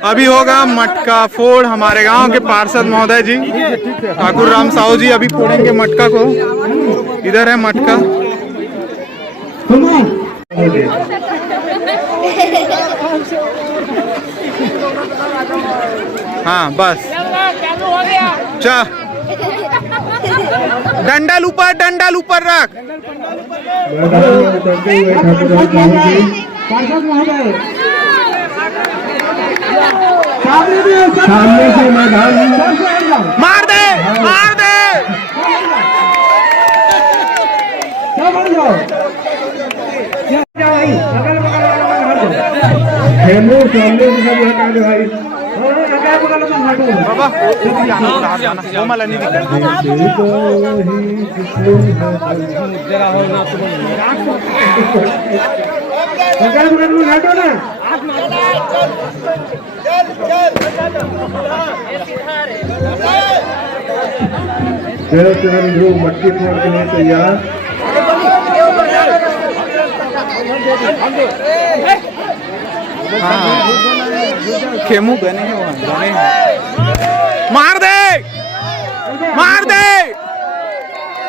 अभी होगा मटका फोड़। हमारे गांव के पार्षद महोदय जी ठाकुर राम साहू जी अभी फोड़ेंगे मटका को। इधर है मटका। हाँ बस चा डंडल ऊपर रख। सामने से मैदान मार दे सामने से सब हटा दो भाई। बाबा वो मला नहीं हटो ना। लोग मटकी फोड़ के लिए तैयार। खेमू गने हैं वहाँ गने हैं। मार दे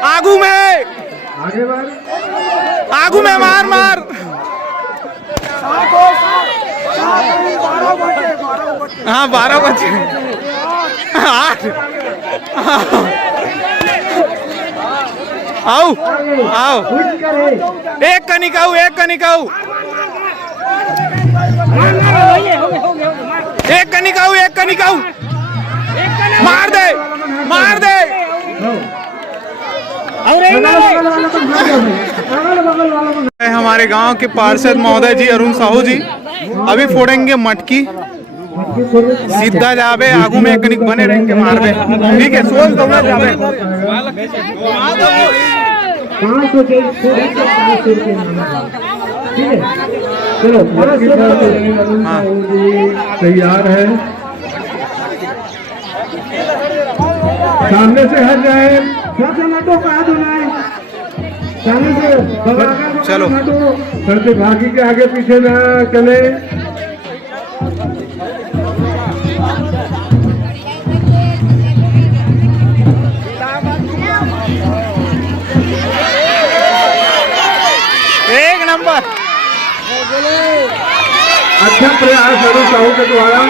आगू में मार। हाँ 12 बजे 8 आओ एक कनिकाऊ मार दे। हमारे गांव के पार्षद महोदय जी अरुण साहू जी अभी फोड़ेंगे मटकी। सीधा जावे आगू में कनिक बने रहेंगे मारवे। ठीक है सोच दो ना जावे। चलो तैयार है। सामने से हट जाए। सामने से चलो सड़ते भागी के आगे पीछे ना चले। एक नंबर। अच्छा प्रयास अरुण साहू के द्वारा,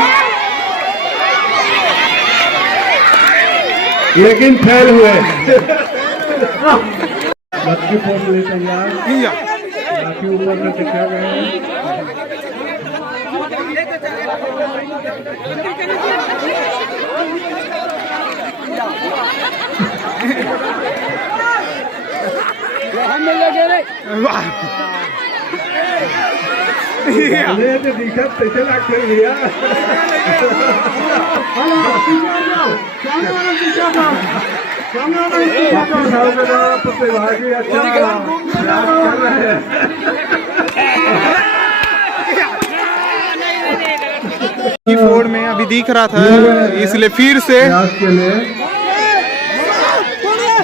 लेकिन फेल हुए। मटकी फोड़ ले तैयार। बाकी ऊपर में दिखा गए। तो दिक्कत कैसे लगते भैया। फोड़ में अभी दिख रहा था इसलिए फिर से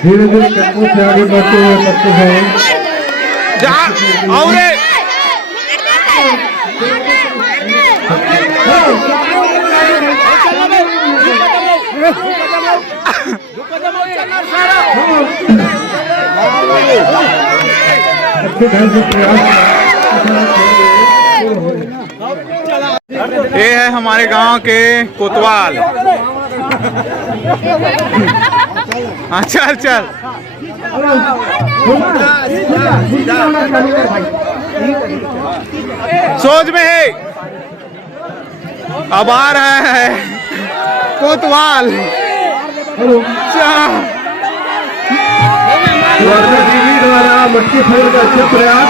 धीरे धीरे टेम्पो से आगे बढ़ते हुए जा और अच्छे ढंग से प्रयास। ये है हमारे गांव के कोतवाल। हाँ चल सोच में है। अब आ रहा है कोतवाल। द्वारा मटकी फोड़ का अच्छा प्रयास।